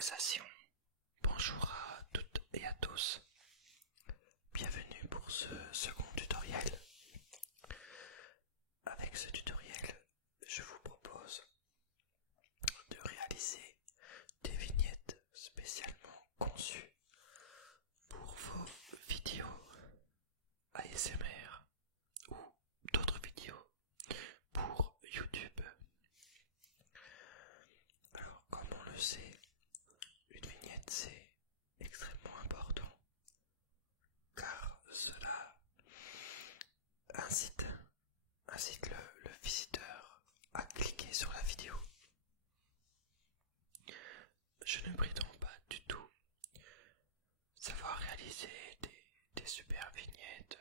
relaxation. Bonjour à toutes et à tous. Bienvenue pour ce second tutoriel. Avec ce tutoriel, je vous propose de réaliser des vignettes spécialement conçues pour vos vidéos ASMR ou d'autres vidéos pour YouTube. Alors, comme on le sait, une vignette c'est extrêmement important car cela incite le visiteur à cliquer sur la vidéo. Je ne prétends pas du tout savoir réaliser des super vignettes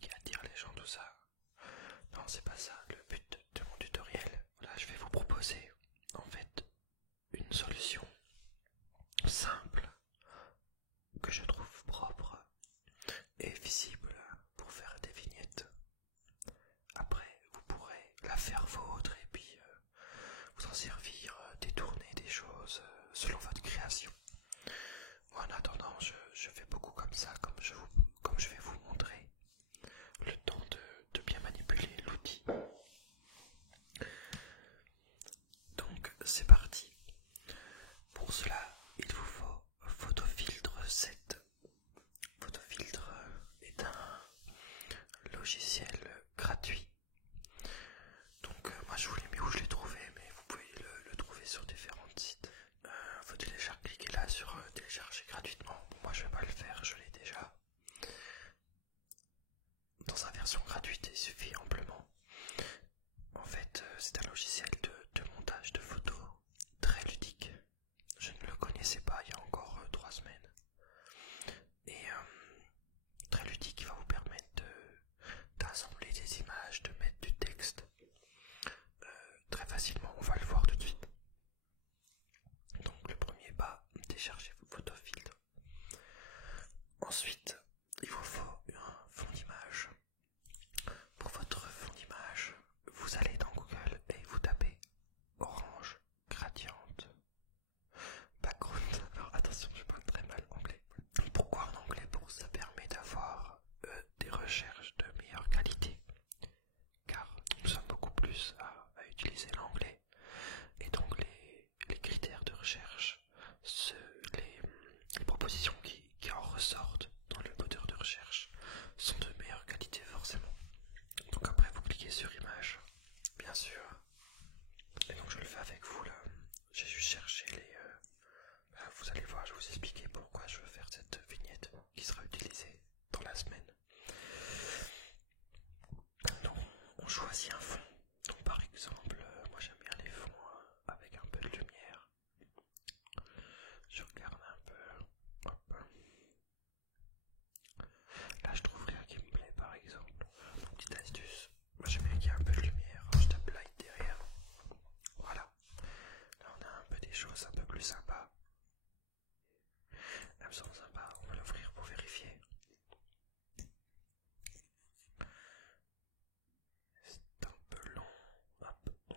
qui attirent les gens, tout ça. Non, c'est pas ça le but de mon tutoriel. Là, je vais vous proposer en fait une solution simple que je trouve propre et visible pour faire des vignettes. Après, vous pourrez la faire vôtre et puis vous en servir, détourner des choses selon votre création. Moi, en attendant, je fais beaucoup comme ça, comme je vais vous montrer, le temps de bien manipuler l'outil. Donc, c'est parti. Pour cela, il vous faut Photofiltre 7. Photofiltre est un logiciel gratuit. Donc moi je vous l'ai mis où je l'ai trouvé, mais vous pouvez le trouver sur différents sites. Faut cliquer là sur télécharger gratuitement. Bon, moi je vais pas le faire, je l'ai déjà. Dans sa version gratuite, il suffit amplement. En fait, c'est un logiciel de montage de photos très ludique. Je ne le connaissais pas il y a encore 3 semaines. Et très ludique, qui va vous permettre d'assembler des images, de mettre du texte très facilement. On va le voir tout de suite. Donc le premier pas, téléchargez vos photofiltres. Ensuite, il vous faut un fond d'image. Pour votre fond d'image, vous allez dans Google et vous tapez Orange Gradient Background. Alors attention, je parle très mal anglais. Pourquoi en anglais? Pour ça permet d'avoir des recherches de meilleure qualité, car nous sommes beaucoup plus à utiliser l'anglais, et donc les critères de recherche, les propositions qui en ressortent dans le moteur de recherche sont de meilleure qualité forcément. Donc après vous cliquez sur image, bien sûr, et donc je le fais avec vous là. J'ai juste cherché vous allez voir, je vais vous expliquer pourquoi je veux faire cette vignette qui sera utilisée dans la semaine. Donc on choisit un fond. Donc par exemple, moi j'aime bien les fonds avec un peu de lumière. Je regarde un peu. Hop. Là je trouve rien qui me plaît par exemple. Donc petite astuce. Moi j'aime bien qu'il y ait un peu de lumière. Je tape light derrière. Voilà. Là on a un peu des choses un peu plus sympas. Elles me semble sympa. On va l'ouvrir pour vérifier. C'est un peu long. Hop, on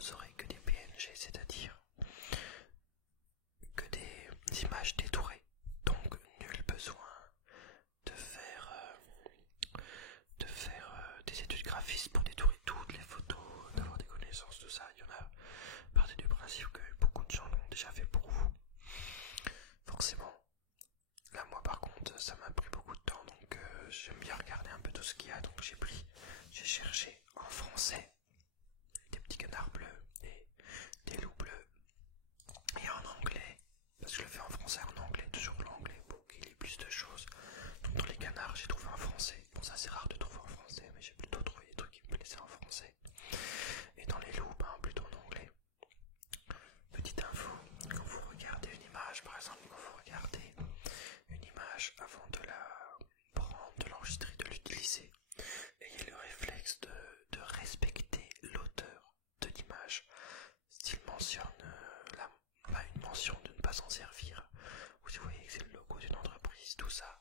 vous aurez que des PNG, c'est-à-dire que des images détourées. Donc nul besoin de faire des études graphistes pour détourer toutes les photos, d'avoir des connaissances, tout ça. Il y en a, partez du principe que beaucoup de gens l'ont déjà fait pour vous. Forcément. Là moi par contre ça m'a pris beaucoup de temps, donc j'aime bien regarder un peu tout ce qu'il y a, donc j'ai cherché en français des petits canards bleus et des loups bleus, et en anglais, parce que je le fais en français, en anglais, toujours l'anglais pour qu'il y ait plus de choses. Donc dans les canards j'ai trouvé en français, bon ça c'est rare de trouver en français, mais j'ai plutôt trouvé des trucs qui me plaisaient en français, et dans les loups plutôt en anglais. Petite info, quand vous regardez une image, par exemple quand vous regardez une image avant de la prendre, de l'enregistrer, de l'utiliser, ayez le réflexe de respecter l'auteur de l'image. S'il mentionne une mention de ne pas s'en servir, ou si vous voyez que c'est le logo d'une entreprise, tout ça,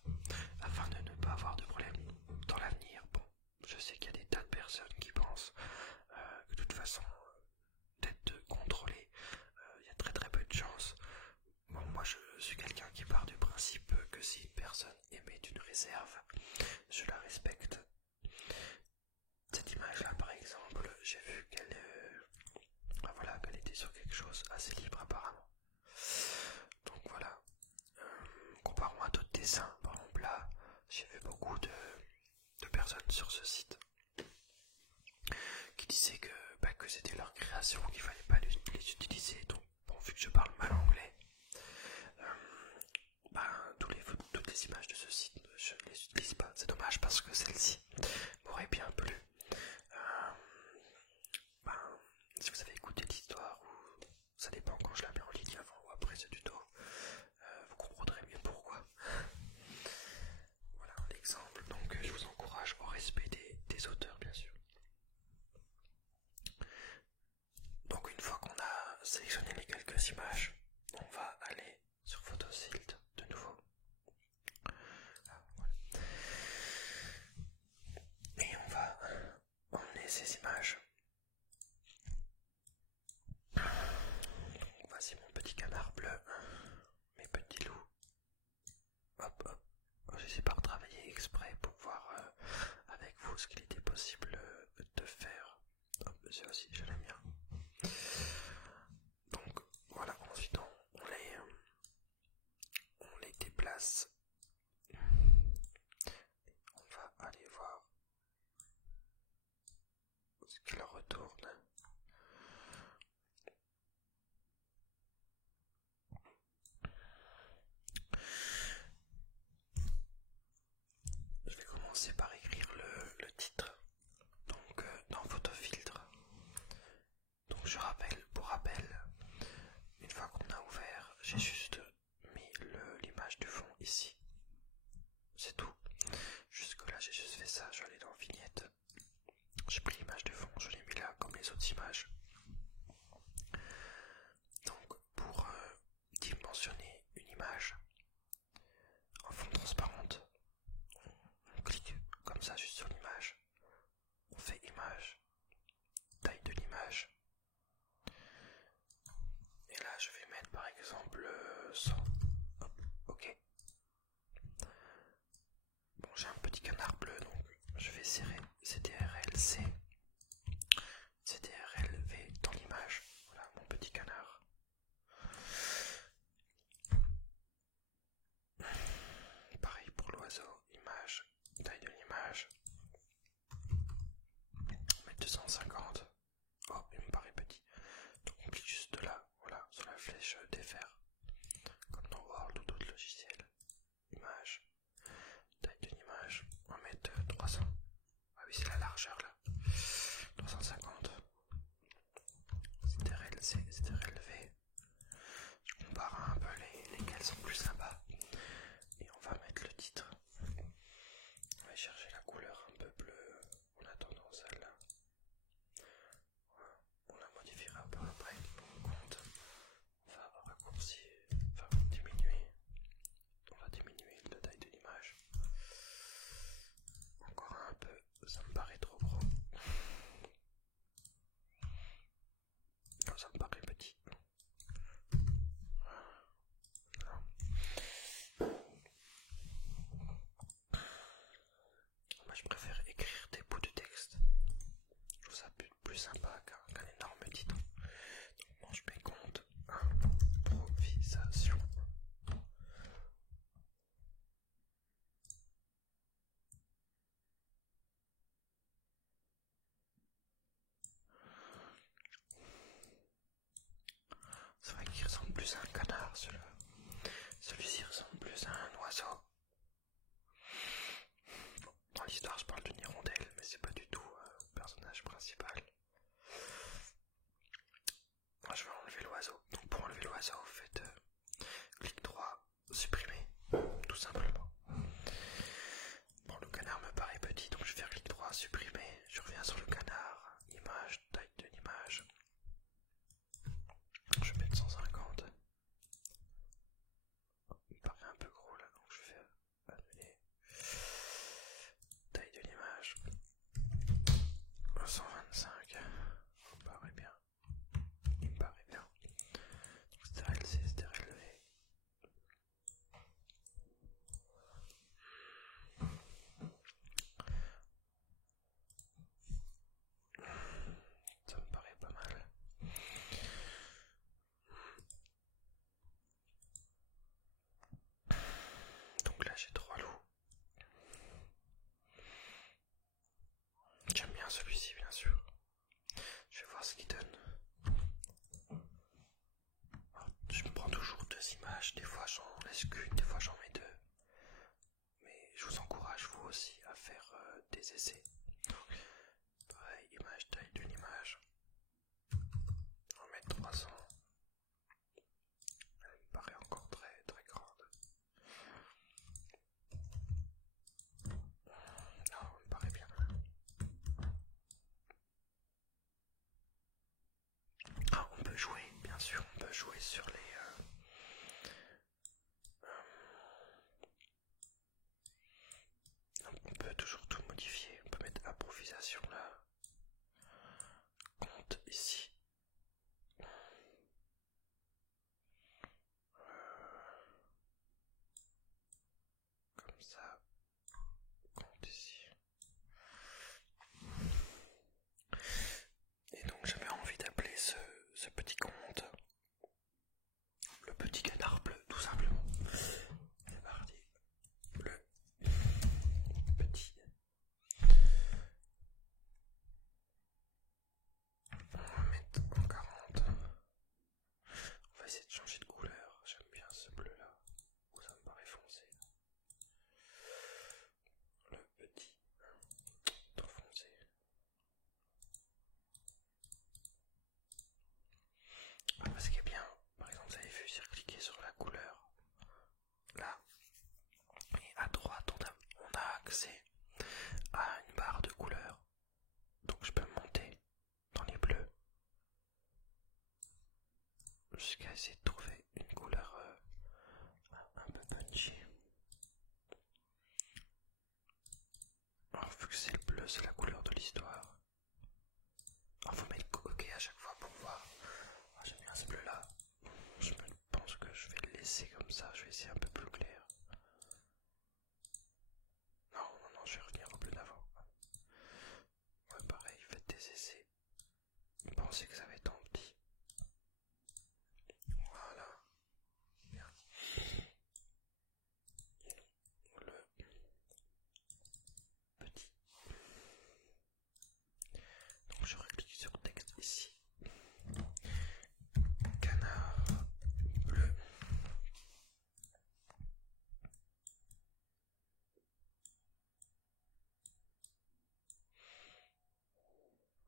afin de ne pas avoir de problème dans l'avenir. Bon, je sais qu'il y a des tas de personnes qui pensent que de toute façon, d'être contrôlé, il y a très très peu de chances. Bon, moi je suis quelqu'un qui part du principe que si une personne émet une réserve, je la respecte. Cette image là par exemple, j'ai vu qu'elle qu'elle était sur quelque chose assez libre apparemment. Donc voilà, comparons à d'autres dessins, par exemple là, j'ai vu beaucoup de personnes sur ce site qui disaient que c'était leur création, qu'il fallait pas les utiliser. Donc bon, vu que je parle mal anglais, toutes les images de ce site, je ne les utilise pas. C'est dommage parce que celle-ci m'aurait bien plu. Si vous avez écouté l'histoire, ou ça dépend quand je la mets en ligne, avant ou après ce tuto, vous comprendrez mieux pourquoi. Voilà l'exemple, donc je vous encourage au respect des auteurs bien sûr. Donc une fois qu'on a sélectionné les quelques images, on va aller sur Photosilt de nouveau. Voilà. Et on va emmener ces images. Voici mon petit canard bleu, mes petits loups. Hop hop, j'essaie pas de travailler exprès pour voir avec vous ce qu'il était possible de faire. Hop, c'est aussi, je l'aime bien. Donc voilà, ensuite on les déplace. On va aller voir ce qu'il retourne. Je vais commencer par écrire le titre. Donc dans Photofiltre. Donc je rappelle, pour rappel, une fois qu'on a ouvert, j'ai juste mis l'image du fond ici. C'est tout. Jusque là j'ai juste fait ça, je vais aller dans Vignette. J'ai pris l'image de fond, je l'ai mis là comme les autres images. Donc pour dimensionner une image en fond transparente, on clique comme ça juste sur l'image, on fait image, taille de l'image, et là je vais mettre par exemple 100. Hop, ok. Bon, j'ai un petit canard bleu, donc je vais serrer CTRL-C, CTRL-V dans l'image. Voilà mon petit canard. Pareil pour l'oiseau, image, taille de l'image. On met 250. Oh, il me paraît petit. Donc on clique juste là, voilà, sur la flèche défaire. Comme dans Word ou d'autres logiciels. Image, taille d'une image, on va mettre 300. Ah oui, c'est la largeur là. 350. CTRL-C, CTRL-V. Je compare un peu lesquels sont plus sympas. Et on va mettre le titre. On va chercher la couleur un peu bleue. On a tendance à celle-là. On la modifiera un peu après. Pour compte. On va raccourcir, enfin diminuer. On va diminuer la taille de l'image. Encore un peu, ça me paraît trop gros. sympa qu'un énorme titre. Donc moi je mets compte improvisation. C'est vrai qu'il ressemble plus à un canard celui-là. Celui-ci ressemble plus à un oiseau. Bon, dans l'histoire je parle d'une hirondelle, mais c'est pas du tout le personnage principal. Moi je vais enlever l'oiseau. Donc pour enlever l'oiseau, vous faites clic droit, supprimer, tout simplement. Bon, le canard me paraît petit, donc je vais faire clic droit, supprimer. Je reviens sur le canard, image, taille de l'image. Je vais mettre 150. Il me paraît un peu gros là, donc je vais annuler. Taille de l'image 125. Il me paraît bien. Il me paraît bien. Donc stérél C, stérél V. Ça me paraît pas mal. Donc là j'ai 3 loups. J'aime bien celui-ci bien sûr. Je vais voir ce qu'il donne. Alors, je me prends toujours 2 images, des fois j'en laisse qu'une, des fois j'en mets 2. Mais je vous encourage vous aussi à faire des essais. Donc, pareil, image, taille d'une image. On va mettre 300. Elle me paraît encore très très grande. Non, elle me paraît bien. Ah, on peut jouer, bien sûr, on peut jouer sur les... on peut toujours tout modifier, on peut mettre improvisation là, compte ici. Comme ça, compte ici. Et donc j'avais envie d'appeler ce petit compte le petit canard bleu, tout simplement. C'est parti. Le petit. On va mettre en 40. On va essayer de changer de couleur. J'aime bien ce bleu là. Ou ça me paraît foncé. Le petit. Trop foncé. Ce qui est bien, par exemple, vous avez vu, si je cliquez sur la couleur, là, et à droite, on a accès à une barre de couleurs. Donc je peux monter dans les bleus jusqu'à essayer de trouver une couleur un peu punchy. Alors vu que c'est le bleu, c'est la couleur de l'histoire. Alors faut mettre OK à chaque fois pour voir. Ah, j'aime bien ce bleu là. Je pense que je vais le laisser comme ça, je vais essayer un peu plus clair. Non, je vais revenir au bleu d'avant. Ouais, pareil, faites des essais. Pensez que ça va être en petit. Voilà. Bien. Le petit. Donc je reclique sur texte ici. Canard bleu.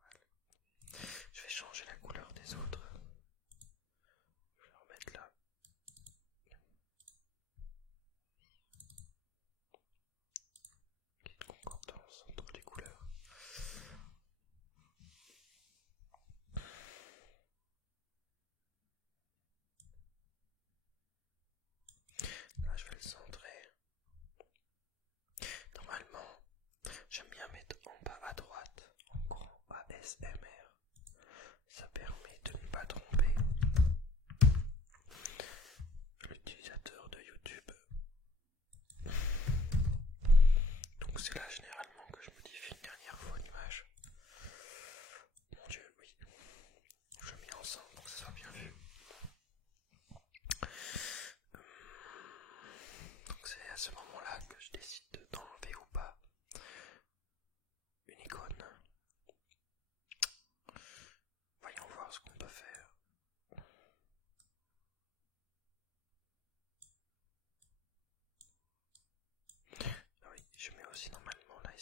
Voilà. Je vais changer la couleur des autres. Je vais remettre là. Petite concordance entre les couleurs. Là je vais le centrer. Normalement, j'aime bien mettre en bas à droite, en grand ASMR. Ça permet de ne pas tromper l'utilisateur de YouTube. Donc c'est là généralement que je modifie une dernière fois l'image. Mon Dieu,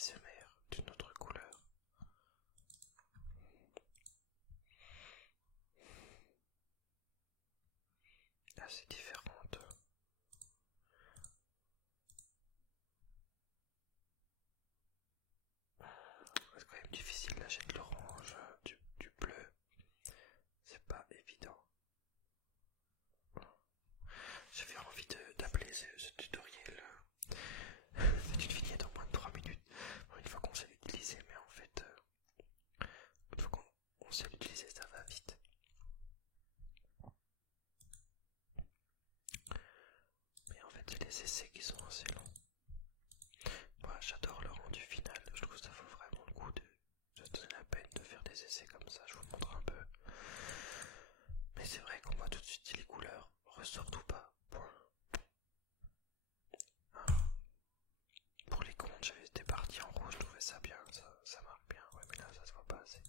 ASMR d'une autre couleur. Assez différente. C'est quand même difficile, là j'ai de l'orange, du bleu, c'est pas évident. J'avais envie d'appeler ce tutoriel c'est une vignette en moins de 3 minutes, une fois qu'on sait l'utiliser, mais en fait, une fois qu'on sait l'utiliser, ça va vite. Mais en fait, c'est les essais qui sont assez longs. Moi, j'adore le rendu final, je trouve que ça vaut vraiment le coup de donner la peine de faire des essais comme ça, je vous montre un peu. Mais c'est vrai qu'on voit tout de suite si les couleurs ressortent ou pas. Pour les comptes, j'avais été parti en rouge, je trouvais ça bien, ça marque bien, ouais, mais là ça se voit pas assez.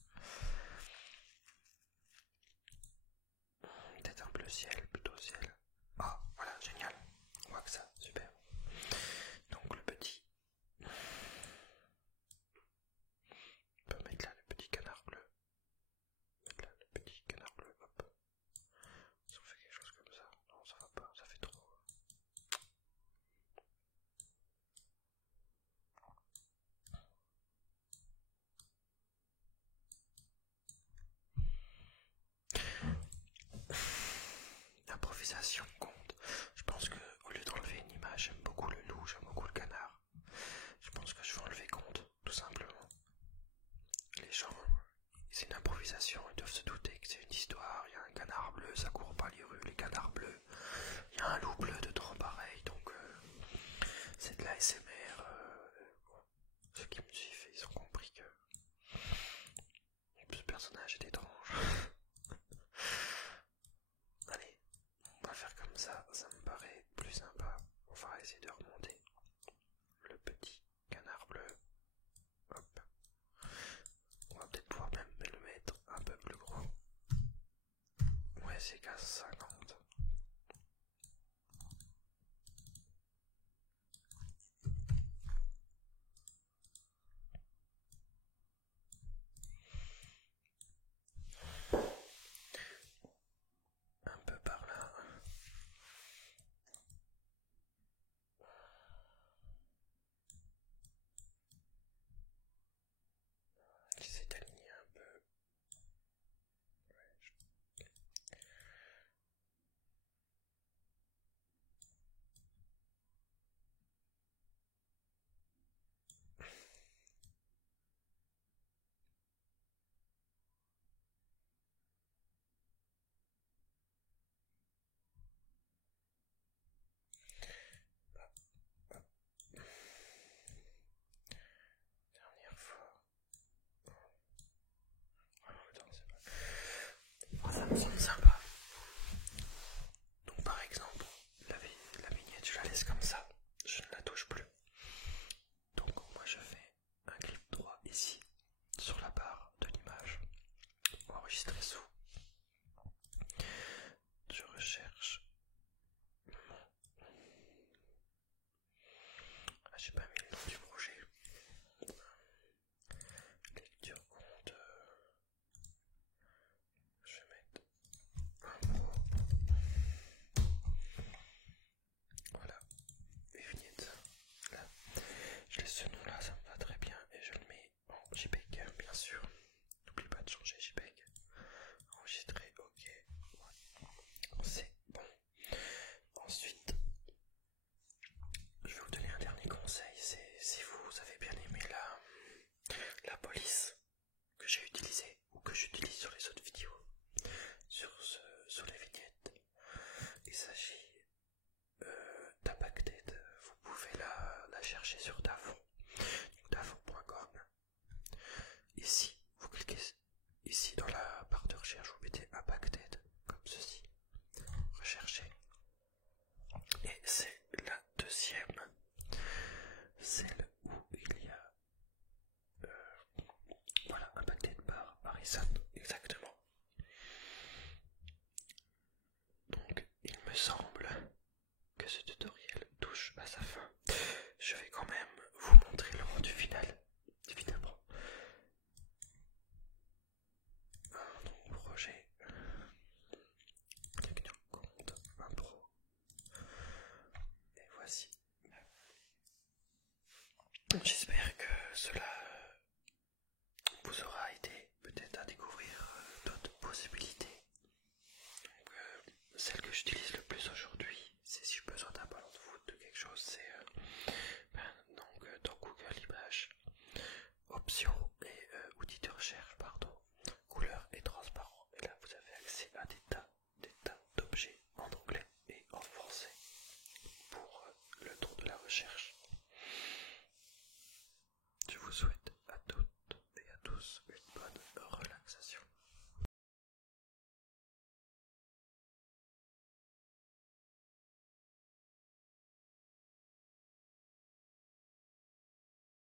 Peut-être un bleu ciel, plutôt ciel. Ah, voilà, génial, on voit que ça, super. Donc le petit, on peut mettre là le petit canard bleu. Mettre là le petit canard bleu, hop. Si on fait quelque chose comme ça, non ça va pas, ça fait trop. Improvisation compte. Je pense que au lieu d'enlever une image, j'aime beaucoup le loup, j'aime beaucoup le canard. Je pense que je vais enlever compte, tout simplement. Les gens, c'est une improvisation, ils doivent se douter que c'est une histoire. Il y a un canard bleu, ça court par les rues, les canards bleus. Il y a un loup bleu dedans, pareil. Donc c'est de l'ASMR. Bon, ceux qui me suivent, ils ont compris que ce personnage est étrange. Allez, on va faire comme ça me paraît plus sympa. On va essayer de remonter le petit canard bleu. Hop. On va peut-être pouvoir même le mettre un peu plus gros. Ouais, c'est qu'à 50. Un peu par là. Qui s'est aligné un peu. Dernière fois. Oh non, attends, c'est pas. Oh, ça me semble sympa. Donc par exemple, la vignette, je la laisse comme ça. Je ne la touche plus. Donc moi je fais un clic droit ici, sur la barre de l'image. Enregistrer sous. Je recherche mon... Ah, j'ai pas mis le nom du projet. Lecture compte. Je vais mettre un mot. Voilà. Et vignette. Là. Je laisse ce nom là, ça me va très bien. Et je le mets en JPEG, bien sûr. N'oublie pas de changer JPEG. Enregistrer, ok. C'est bon. Ensuite, je vais vous donner un dernier conseil. C'est si vous avez bien aimé la police que j'ai utilisée ou que j'utilise sur les autres